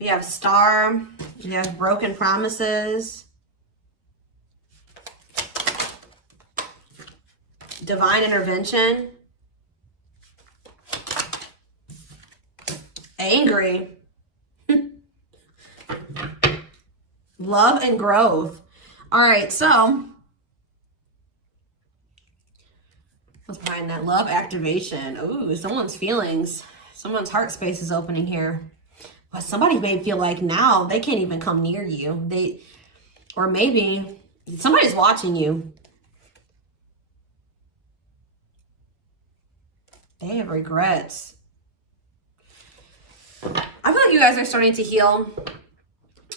We have Star. We have Broken Promises. Divine Intervention. Angry. Love and Growth. All right, so what's behind that? Love Activation. Ooh, someone's feelings. Someone's heart space is opening here. But somebody may feel like now they can't even come near you. Or maybe somebody's watching you. They have regrets. I feel like you guys are starting to heal.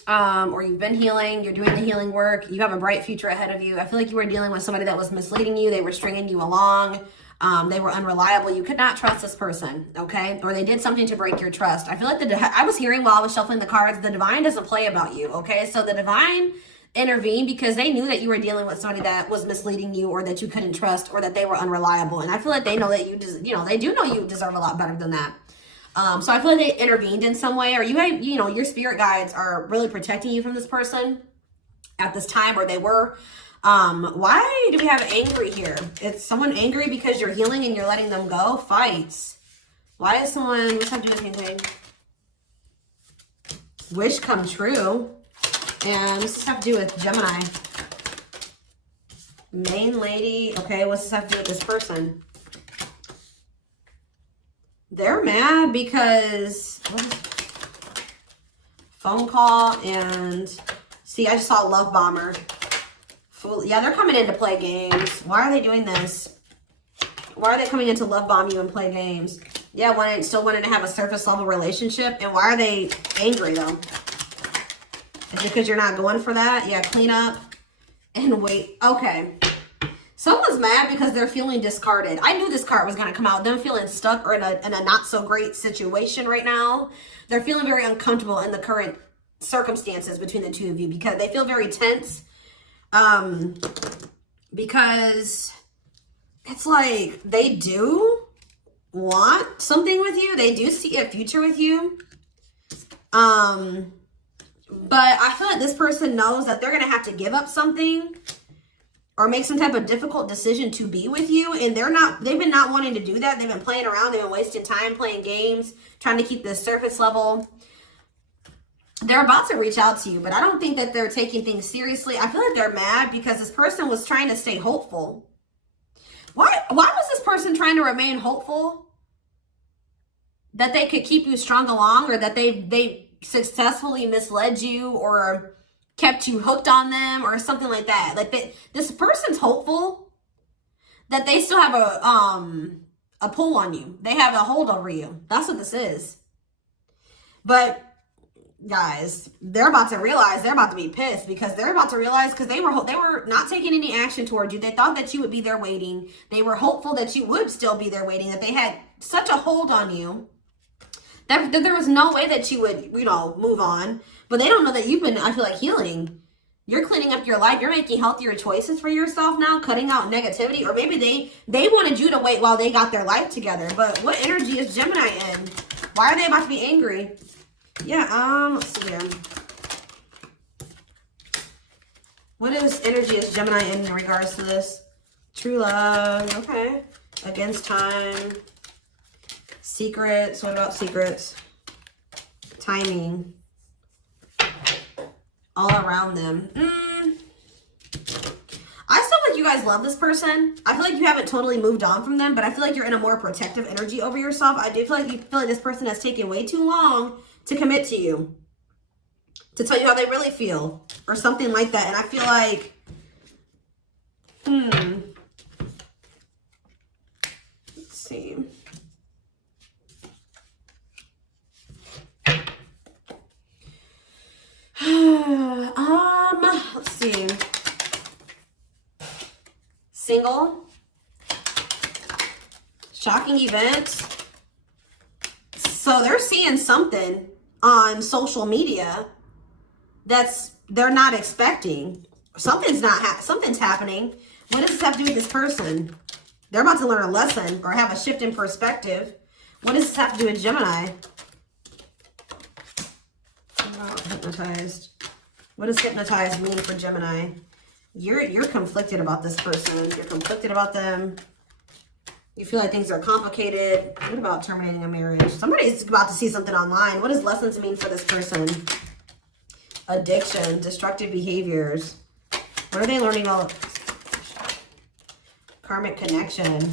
Or you've been healing. You're doing the healing work. You have a bright future ahead of you. I feel like you were dealing with somebody that was misleading you. They were stringing you along. They were unreliable. You could not trust this person, okay? Or they did something to break your trust. I feel like I was hearing while I was shuffling the cards, the divine doesn't play about you, okay? So the divine intervened because they knew that you were dealing with somebody that was misleading you, or that you couldn't trust, or that they were unreliable. And I feel like they know that they do know you deserve a lot better than that. So I feel like they intervened in some way, or your spirit guides are really protecting you from this person at this time, or they were. Why do we have angry here? It's someone angry because you're healing and you're letting them go. Fights. Why is someone, what's that doing anything? Wish come true. And what's this have to do with Gemini? Main lady. Okay, what's this have to do with this person? They're mad because phone call and see, I just saw Love Bomber. Yeah, they're coming in to play games. Why are they doing this? Why are they coming in to love bomb you and play games? Yeah, still wanting to have a surface level relationship. And why are they angry though? Is it because you're not going for that? Yeah, clean up and wait. Okay. Someone's mad because they're feeling discarded. I knew this card was going to come out. Them feeling stuck or in a not so great situation right now. They're feeling very uncomfortable in the current circumstances between the two of you because they feel very tense. Because it's like they do want something with you. They do see a future with you. But I feel like this person knows that they're going to have to give up something or make some type of difficult decision to be with you. And they've been not wanting to do that. They've been playing around. They've been wasting time playing games, trying to keep this surface level. They're about to reach out to you, but I don't think that they're taking things seriously. I feel like they're mad because this person was trying to stay hopeful. Why was this person trying to remain hopeful? That they could keep you strung along, or that they successfully misled you or kept you hooked on them or something like that. Like this person's hopeful that they still have a pull on you. They have a hold over you. That's what this is. But guys, they're about to realize they're about to be pissed because they're about to realize because they were not taking any action towards you. They thought that you would be there waiting. They were hopeful that you would still be there waiting, that they had such a hold on you that there was no way that you would, move on. But they don't know that you've been, I feel like, healing. You're cleaning up your life. You're making healthier choices for yourself now, cutting out negativity. Or maybe they wanted you to wait while they got their life together. But what energy is Gemini in? Why are they about to be angry? Yeah, let's see here. What energy is Gemini in regards to this? True love, okay. Against time. Secrets, what about secrets? Timing. All around them. I still feel like you guys love this person. I feel like you haven't totally moved on from them, but I feel like you're in a more protective energy over yourself. I do feel like this person has taken way too long to commit to you, to tell you how they really feel, or something like that. And I feel like, let's see. Let's see. Single. Shocking event. So they're seeing something on social media they're not expecting. Something's happening. What does this have to do with this person? They're about to learn a lesson or have a shift in perspective. What does this have to do with Gemini? about hypnotized? What does hypnotized mean for Gemini? You're conflicted about this person. You're conflicted about them. You feel like things are complicated. What about terminating a marriage? Somebody's about to see something online. What does lessons mean for this person? Addiction, destructive behaviors. What are they learning about? Karmic connection.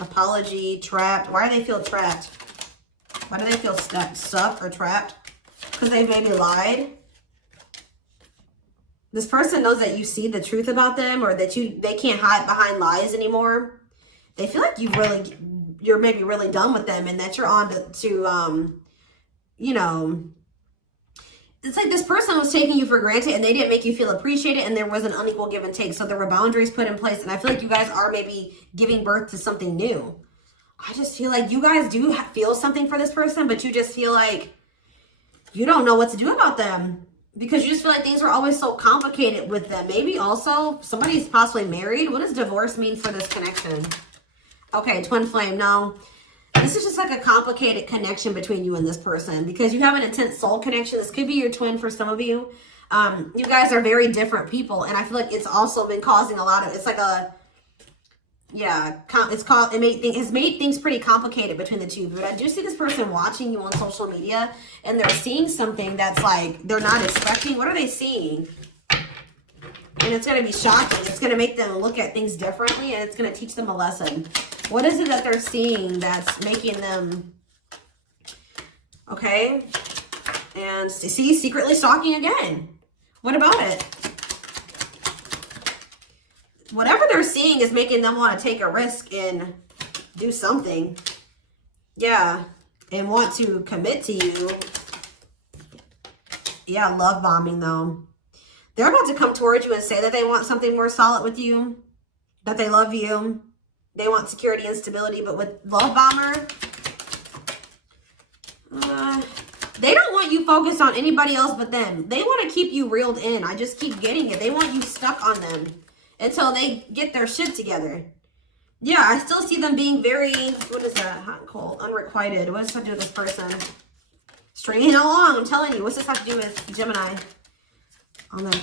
Apology, trapped. Why do they feel trapped? Why do they feel stuck or trapped? Because they maybe lied. This person knows that you see the truth about them, or that they can't hide behind lies anymore. They feel like you're maybe really done with them, and that you're on to you know, it's like this person was taking you for granted and they didn't make you feel appreciated, and there was an unequal give and take. So there were boundaries put in place, and I feel like you guys are maybe giving birth to something new. I just feel like you guys do feel something for this person, but you just feel like you don't know what to do about them because you just feel like things were always so complicated with them. Maybe also somebody's possibly married. What does divorce mean for this connection? Okay, twin flame. No, this is just like a complicated connection between you and this person because you have an intense soul connection. This could be your twin for some of you. You guys are very different people, and I feel like it's also been causing a lot of, it's like a, yeah, has made things pretty complicated between the two. But I do see this person watching you on social media, and they're seeing something that's like they're not expecting. What are they seeing? And it's going to be shocking. It's going to make them look at things differently, and it's going to teach them a lesson. What is it that they're seeing that's making them, okay? And see, secretly stalking again. What about it? Whatever they're seeing is making them want to take a risk and do something. Yeah, and want to commit to you. Yeah, love bombing though. They're about to come towards you and say that they want something more solid with you, that they love you. They want security and stability, but with love bomber, they don't want you focused on anybody else but them. They want to keep you reeled in. I just keep getting it. They want you stuck on them until they get their shit together. Yeah, I still see them being very, what is that? Hot and cold, unrequited. What does this have to do with this person? Stringing along, I'm telling you. What's this have to do with Gemini? On the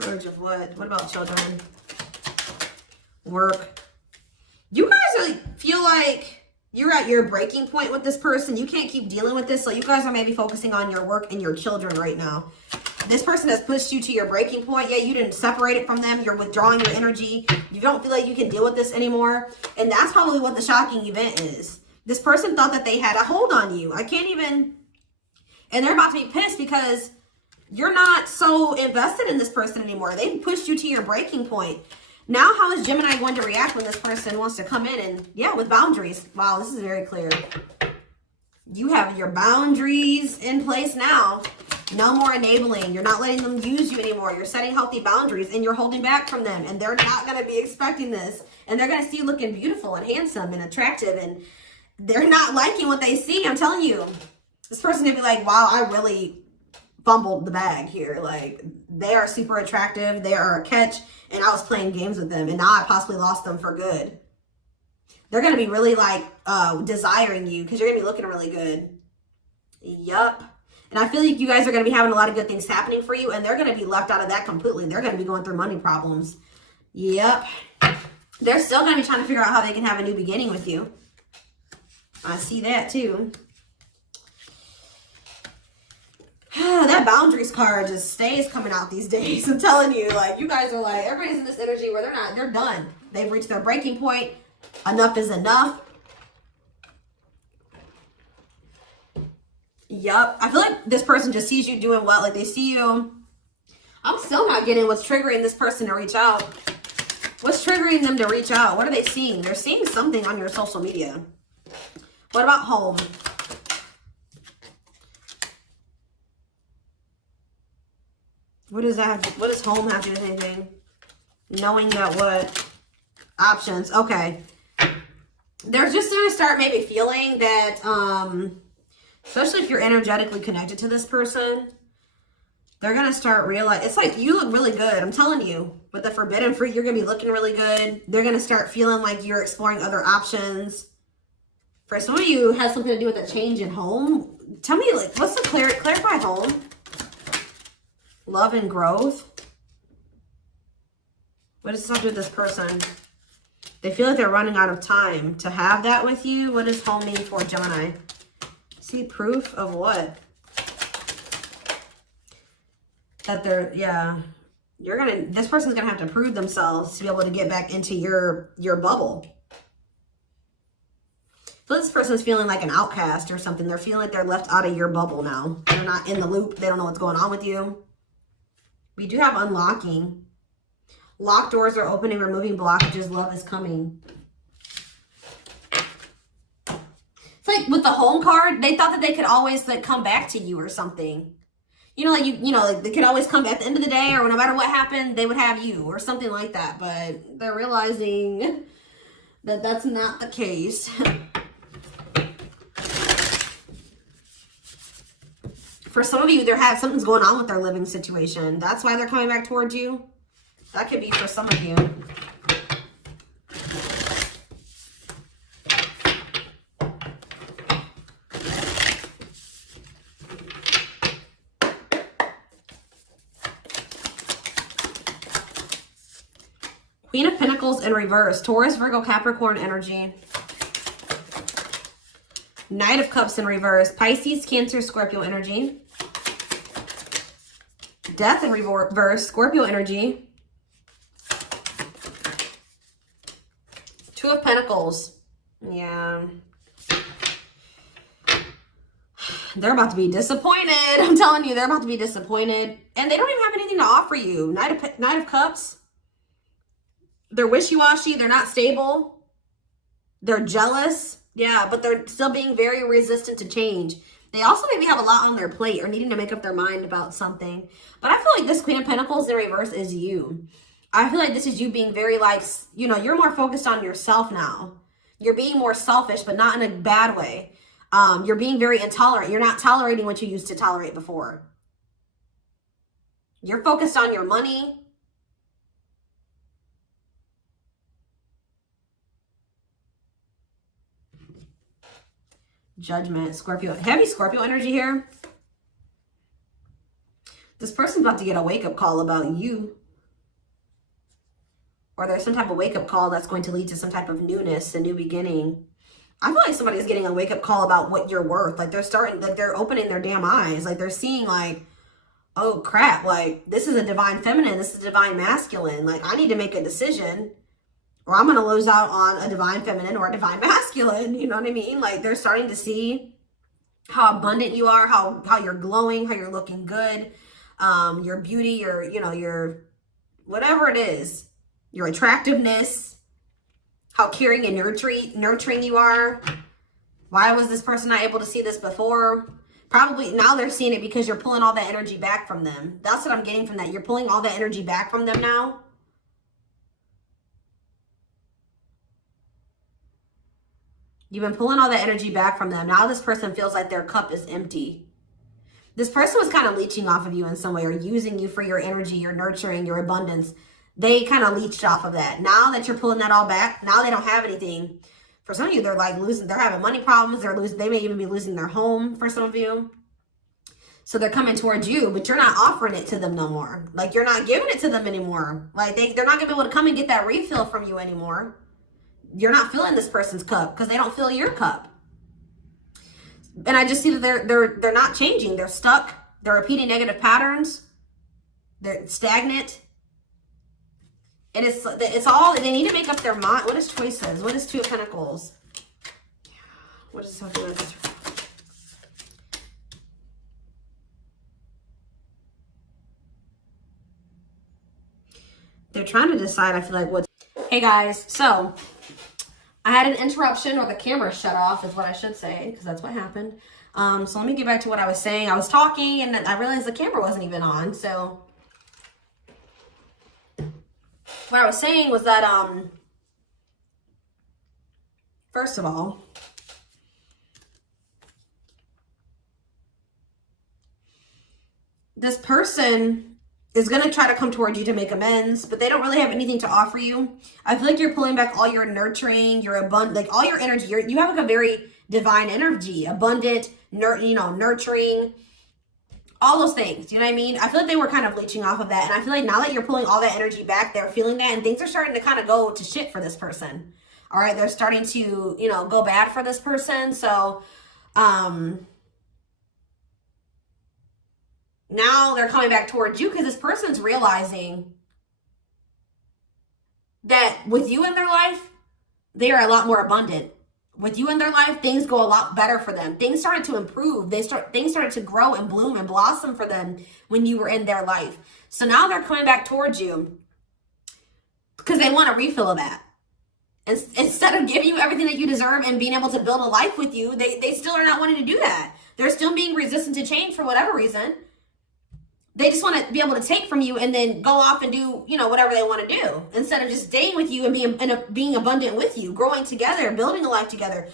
verge of what? What about children? Work. You guys feel like you're at your breaking point with this person. You can't keep dealing with this. So you guys are maybe focusing on your work and your children right now. This person has pushed you to your breaking point. Yeah, you didn't separate it from them. You're withdrawing your energy. You don't feel like you can deal with this anymore. And that's probably what the shocking event is. This person thought that they had a hold on you. I can't even... And they're about to be pissed because you're not so invested in this person anymore. They've pushed you to your breaking point. Now, how is Gemini going to react when this person wants to come in and, yeah, with boundaries? Wow, this is very clear. You have your boundaries in place now. No more enabling. You're not letting them use you anymore. You're setting healthy boundaries, and you're holding back from them. And they're not going to be expecting this. And they're going to see you looking beautiful and handsome and attractive. And they're not liking what they see. I'm telling you. This person going to be like, wow, I really fumbled the bag here. Like, they are super attractive. They are a catch. And I was playing games with them. And now I possibly lost them for good. They're going to be really, like, desiring you because you're going to be looking really good. Yup. And I feel like you guys are going to be having a lot of good things happening for you. And they're going to be left out of that completely. They're going to be going through money problems. Yep. They're still going to be trying to figure out how they can have a new beginning with you. I see that too. That boundaries card just stays coming out these days. I'm telling you, like, you guys are like, everybody's in this energy where they're done. They've reached their breaking point. Enough is enough. Yup. I feel like this person just sees you doing well. Like, they see you. I'm still not getting what's triggering this person to reach out. What's triggering them to reach out? What are they seeing? They're seeing something on your social media. What about home? What does that? What does home have to do with anything? Knowing that what? Options. Okay. They're just going to start maybe feeling that, especially if you're energetically connected to this person, they're going to start realizing, it's like you look really good. I'm telling you, with the forbidden fruit, you're going to be looking really good. They're going to start feeling like you're exploring other options. For some of you, it has something to do with a change in home. Tell me, like, what's the clarify home? Love and growth. What does this have to do with this person? They feel like they're running out of time to have that with you. What does home mean for Gemini? See, proof of what? That they're, yeah. This person's gonna have to prove themselves to be able to get back into your bubble. So this person's feeling like an outcast or something. They're feeling like they're left out of your bubble now. They're not in the loop. They don't know what's going on with you. We do have unlocking. Locked doors are opening, removing blockages. Love is coming. It's like with the home card, they thought that they could always like come back to you or something. You know, like like they could always come at the end of the day, or no matter what happened, they would have you or something like that. But they're realizing that that's not the case. For some of you, something's going on with their living situation. That's why they're coming back towards you. That could be for some of you. Queen of Pentacles in reverse. Taurus, Virgo, Capricorn energy. Knight of Cups in reverse. Pisces, Cancer, Scorpio energy. Death in reverse. Scorpio energy. Two of Pentacles. Yeah. They're about to be disappointed. I'm telling you, they're about to be disappointed. And they don't even have anything to offer you. Knight of Cups. They're wishy-washy. They're not stable. They're jealous. Yeah, but they're still being very resistant to change. They also maybe have a lot on their plate or needing to make up their mind about something. But I feel like this Queen of Pentacles in reverse is you. I feel like this is you being very like, you're more focused on yourself now. You're being more selfish, but not in a bad way. You're being very intolerant. You're not tolerating what you used to tolerate before. You're focused on your money. Judgment, Scorpio. Heavy Scorpio energy here. This person's about to get a wake-up call about you. Or there's some type of wake-up call that's going to lead to some type of newness, a new beginning. I feel like somebody's getting a wake-up call about what you're worth. Like they're opening their damn eyes. Like they're seeing like, oh crap, like this is a divine feminine, this is a divine masculine. Like I need to make a decision or I'm going to lose out on a divine feminine or a divine masculine. You know what I mean? Like they're starting to see how abundant you are, how you're glowing, how you're looking good, your beauty, your whatever it is, your attractiveness, how caring and nurturing you are. Why was this person not able to see this before? Probably now they're seeing it because you're pulling all that energy back from them. That's what I'm getting from that. You're pulling all that energy back from them now. You've been pulling all that energy back from them. Now this person feels like their cup is empty. This person was kind of leeching off of you in some way or using you for your energy, your nurturing, your abundance. They kind of leached off of that. Now that you're pulling that all back, now they don't have anything. For some of you, they're like losing, they're having money problems. They may even be losing their home for some of you. So they're coming towards you, but you're not offering it to them no more. Like you're not giving it to them anymore. Like they're not gonna be able to come and get that refill from you anymore. You're not filling this person's cup because they don't fill your cup. And I just see that they're not changing. They're stuck. They're repeating negative patterns. They're stagnant. And it's all, they need to make up their mind. What is choices? What is Two of Pentacles? What is something like this? They're trying to decide, I feel like, what's... Hey guys, so I had an interruption, or the camera shut off is what I should say, because that's what happened. So let me get back to what I was saying. I was talking and I realized the camera wasn't even on. So what I was saying was that, first of all, this person is going to try to come towards you to make amends, but they don't really have anything to offer you. I feel like you're pulling back all your nurturing, your abundance, like all your energy. You have like a very divine energy, abundant, nurturing, all those things. You know what I mean? I feel like they were kind of leeching off of that. And I feel like now that you're pulling all that energy back, they're feeling that, and things are starting to kind of go to shit for this person. All right. They're starting to, go bad for this person. So, now they're coming back towards you because this person's realizing that with you in their life, they are a lot more abundant. With you in their life, things go a lot better for them. Things started to improve. Things started to grow and bloom and blossom for them when you were in their life. So now they're coming back towards you because they want a refill of that. Instead of giving you everything that you deserve and being able to build a life with you, they still are not wanting to do that. They're still being resistant to change for whatever reason. They just want to be able to take from you and then go off and do, whatever they want to do, instead of just staying with you and being abundant with you, growing together, building a life together.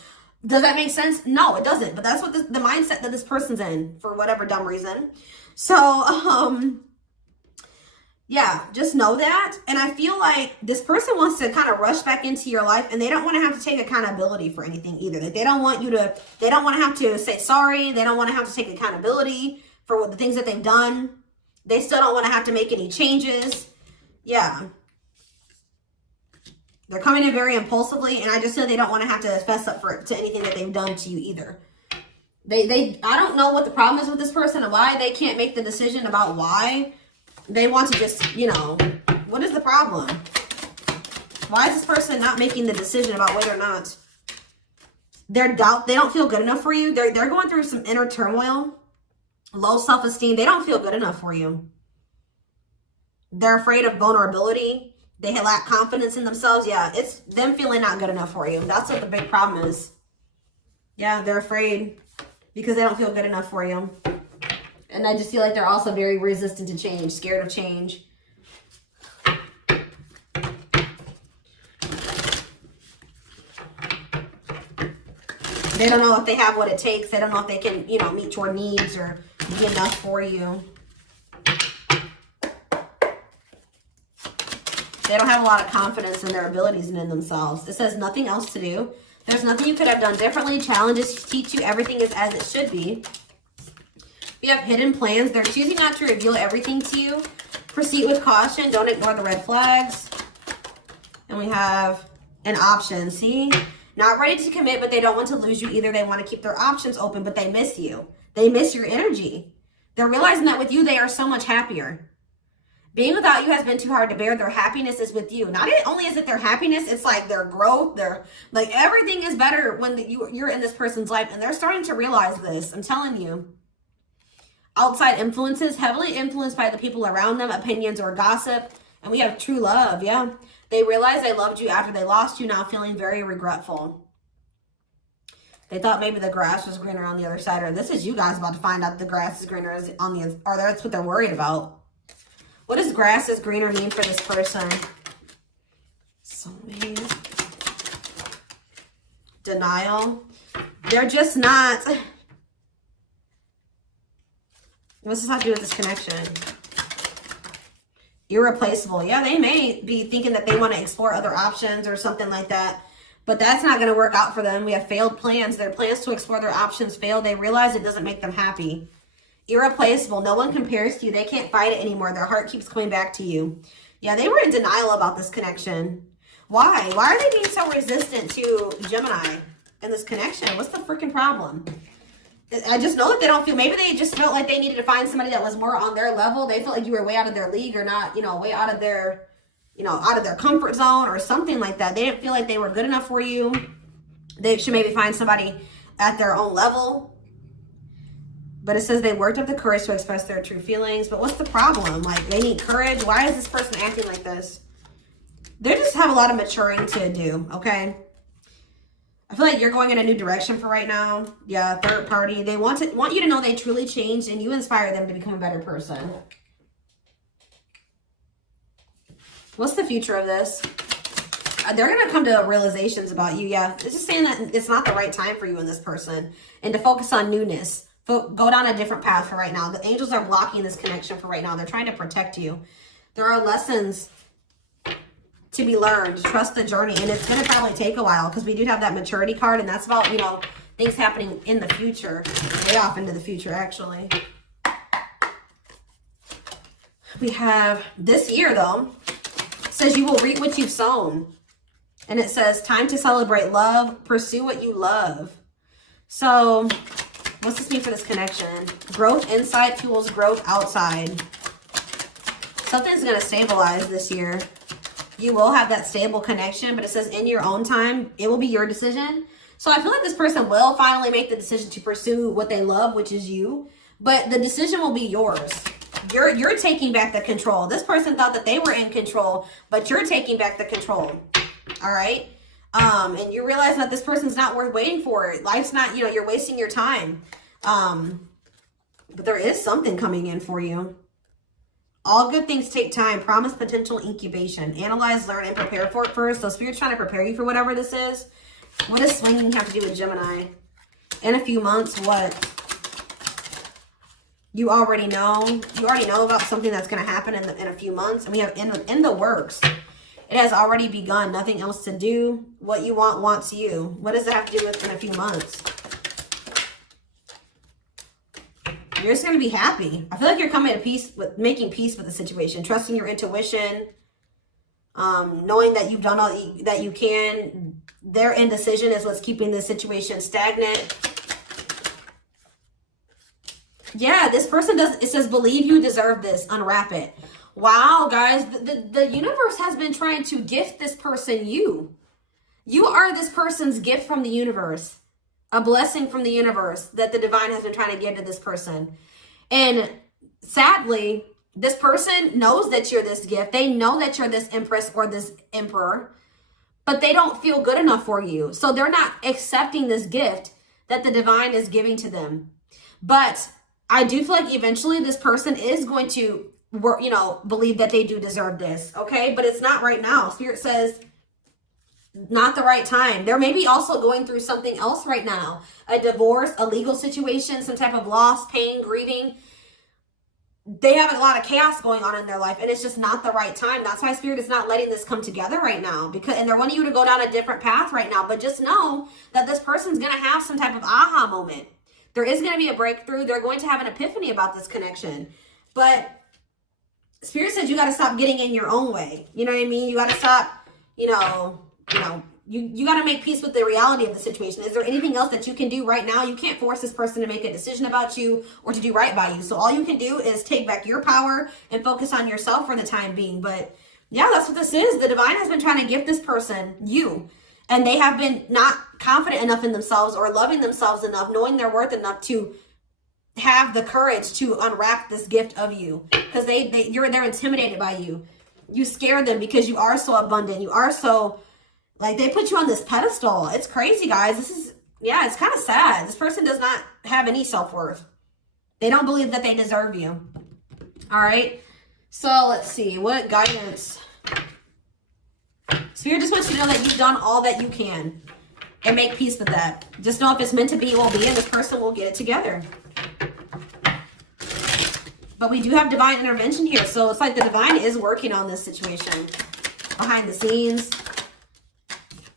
Does that make sense? No, it doesn't. But that's what the mindset that this person's in for whatever dumb reason. So, yeah, just know that. And I feel like this person wants to kind of rush back into your life, and they don't want to have to take accountability for anything either. Like they don't want to have to say sorry. They don't want to have to take accountability for the things that they've done. They still don't want to have to make any changes. Yeah. They're coming in very impulsively, and I just said they don't want to have to fess up to anything that they've done to you either. I don't know what the problem is with this person and why they can't make the decision about why they want to just, what is the problem? Why is this person not making the decision about whether or not they don't feel good enough for you? They're going through some inner turmoil. Low self-esteem. They don't feel good enough for you. They're afraid of vulnerability. They lack confidence in themselves. Yeah, it's them feeling not good enough for you. That's what the big problem is. Yeah, they're afraid because they don't feel good enough for you. And I just feel like they're also very resistant to change, scared of change. They don't know if they have what it takes. They don't know if they can, meet your needs or be enough for you. They don't have a lot of confidence in their abilities and in themselves. It says nothing else to do. There's nothing you could have done differently. Challenges teach you everything is as it should be. We have hidden plans. They're choosing not to reveal everything to you. Proceed with caution. Don't ignore the red flags. And we have an option. See? Not ready to commit, but they don't want to lose you either. They want to keep their options open, but they miss you. They miss your energy. They're realizing that with you, they are so much happier. Being without you has been too hard to bear. Their happiness is with you. Not only is it their happiness, it's like their growth. Their everything is better when you're in this person's life, and they're starting to realize this. I'm telling you. Outside influences, heavily influenced by the people around them, opinions or gossip. And we have true love, yeah. They realized they loved you after they lost you, now feeling very regretful. They thought maybe the grass was greener on the other side, or this is you guys about to find out the grass is greener on the other, or that's what they're worried about. What does grass is greener mean for this person? Soulmate. Denial. They're just not... What's this have to do with this connection? Irreplaceable. Yeah, they may be thinking that they want to explore other options or something like that. But that's not going to work out for them. We have failed plans. Their plans to explore their options failed. They realize it doesn't make them happy. Irreplaceable. No one compares to you. They can't fight it anymore. Their heart keeps coming back to you. Yeah, they were in denial about this connection. Why? Why are they being so resistant to Gemini in this connection? What's the freaking problem? I just know that they don't feel, maybe they just felt like they needed to find somebody that was more on their level. They felt like you were way out of their league or not, way out of their, out of their comfort zone or something like that. They didn't feel like they were good enough for you. They should maybe find somebody at their own level. But it says they worked up the courage to express their true feelings. But what's the problem? Like, they need courage. Why is this person acting like this? They just have a lot of maturing to do, okay? I feel like you're going in a new direction for right now. Yeah, third party. They want you to know they truly changed and you inspire them to become a better person. What's the future of this? They're going to come to realizations about you. Yeah, it's just saying that it's not the right time for you and this person. And to focus on newness. Go down a different path for right now. The angels are blocking this connection for right now. They're trying to protect you. There are lessons to be learned. Trust the journey. And it's going to probably take a while because we do have that maturity card. And that's about, things happening in the future, way off into the future, actually. We have this year, though, it says you will reap what you've sown. And it says, time to celebrate love, pursue what you love. So, what's this mean for this connection? Growth inside fuels growth outside. Something's going to stabilize this year. You will have that stable connection, but it says in your own time, it will be your decision. So I feel like this person will finally make the decision to pursue what they love, which is you. But the decision will be yours. You're taking back the control. This person thought that they were in control, but you're taking back the control. All right? And you realize that this person's not worth waiting for. Life's not, you know, you're wasting your time. But there is something coming in for you. All good things take time. Promise potential incubation. Analyze, learn, and prepare for it first. So Spirit's trying to prepare you for whatever this is. What does swinging have to do with Gemini? In a few months, what? You already know. You already know about something that's going to happen in a few months. And we have in the works. It has already begun. Nothing else to do. What you want wants you. What does it have to do with in a few months? You're just going to be happy. I feel like you're coming to peace with making peace with the situation. Trusting your intuition. Knowing that you've done all that you can. Their indecision is what's keeping the situation stagnant. Yeah, this person does. It says, believe you deserve this. Unwrap it. Wow, guys. The universe has been trying to gift this person you. You are this person's gift from the universe. A blessing from the universe that the divine has been trying to give to this person. And sadly, this person knows that you're this gift. They know that you're this empress or this emperor, but they don't feel good enough for you. So they're not accepting this gift that the divine is giving to them. But I do feel like eventually this person is going to work, you know, believe that they do deserve this. Okay. But it's not right now. Spirit says, not the right time. They're maybe also going through something else right now. A divorce, a legal situation, some type of loss, pain, grieving. They have a lot of chaos going on in their life, and it's just not the right time. That's why Spirit is not letting this come together right now. And they're wanting you to go down a different path right now. But just know that this person's going to have some type of aha moment. There is going to be a breakthrough. They're going to have an epiphany about this connection. But Spirit says you got to stop getting in your own way. You know what I mean? You got to stop, you got to make peace with the reality of the situation. Is there anything else that you can do right now? You can't force this person to make a decision about you or to do right by you. So all you can do is take back your power and focus on yourself for the time being. But yeah, that's what this is. The divine has been trying to give this person you. And they have been not confident enough in themselves or loving themselves enough, knowing their worth enough to have the courage to unwrap this gift of you. Because they're intimidated by you. You scare them because you are so abundant. You are so... like, they put you on this pedestal. It's crazy, guys. This is, yeah, it's kind of sad. This person does not have any self-worth. They don't believe that they deserve you. All right. So, let's see. What guidance? Spirit just wants you to know that you've done all that you can. And make peace with that. Just know if it's meant to be, it will be. And this person will get it together. But we do have divine intervention here. So, it's like the divine is working on this situation. Behind the scenes.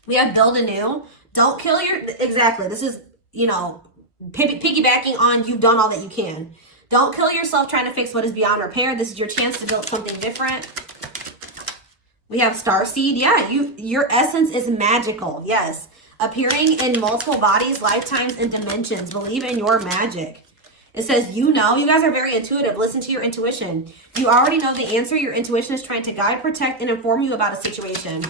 We have build anew. Don't kill your... exactly. This is, you know, piggybacking on you've done all that you can. Don't kill yourself trying to fix what is beyond repair. This is your chance to build something different. We have starseed. Yeah, your essence is magical. Yes. Appearing in multiple bodies, lifetimes, and dimensions. Believe in your magic. It says, you guys are very intuitive. Listen to your intuition. You already know the answer. Your intuition is trying to guide, protect, and inform you about a situation.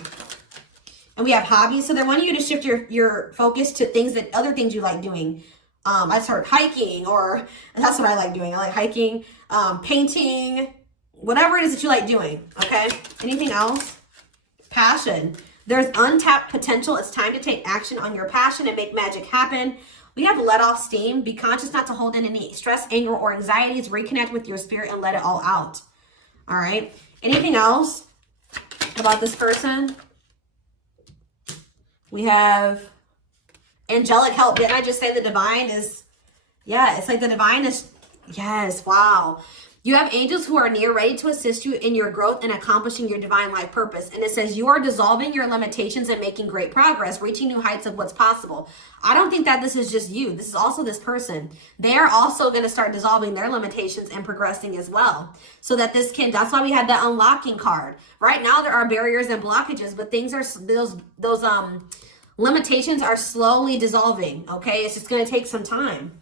And we have hobbies. So they're wanting you to shift your focus to other things you like doing. I just heard hiking, or that's what I like doing. I like hiking, painting, whatever it is that you like doing. Okay. Anything else? Passion. There's untapped potential. It's time to take action on your passion and make magic happen. We have let off steam. Be conscious not to hold in any stress, anger, or anxieties. Reconnect with your spirit and let it all out. All right. Anything else about this person? We have angelic help. Didn't I just say the divine is, yeah, it's like the divine is, yes, wow. You have angels who are near, ready to assist you in your growth and accomplishing your divine life purpose. And it says you are dissolving your limitations and making great progress, reaching new heights of what's possible. I don't think that this is just you. This is also this person. They are also going to start dissolving their limitations and progressing as well. So that this can, that's why we had that unlocking card. Right now there are barriers and blockages, but things are, those limitations are slowly dissolving. Okay. It's just going to take some time.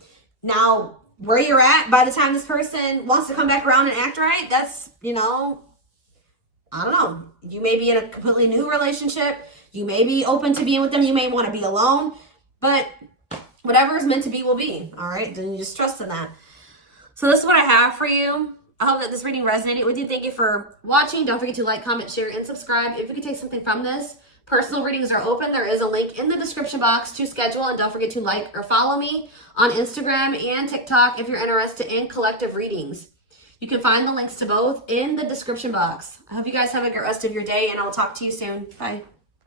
Now, where you're at by the time this person wants to come back around and act right, that's, you know, I don't know. You may be in a completely new relationship. You may be open to being with them. You may want to be alone. But whatever is meant to be will be. All right? Then you just trust in that. So this is what I have for you. I hope that this reading resonated with you. Thank you for watching. Don't forget to like, comment, share, and subscribe. If you could take something from this, personal readings are open. There is a link in the description box to schedule. And don't forget to like or follow me on Instagram and TikTok if you're interested in collective readings. You can find the links to both in the description box. I hope you guys have a great rest of your day, and I'll talk to you soon. Bye.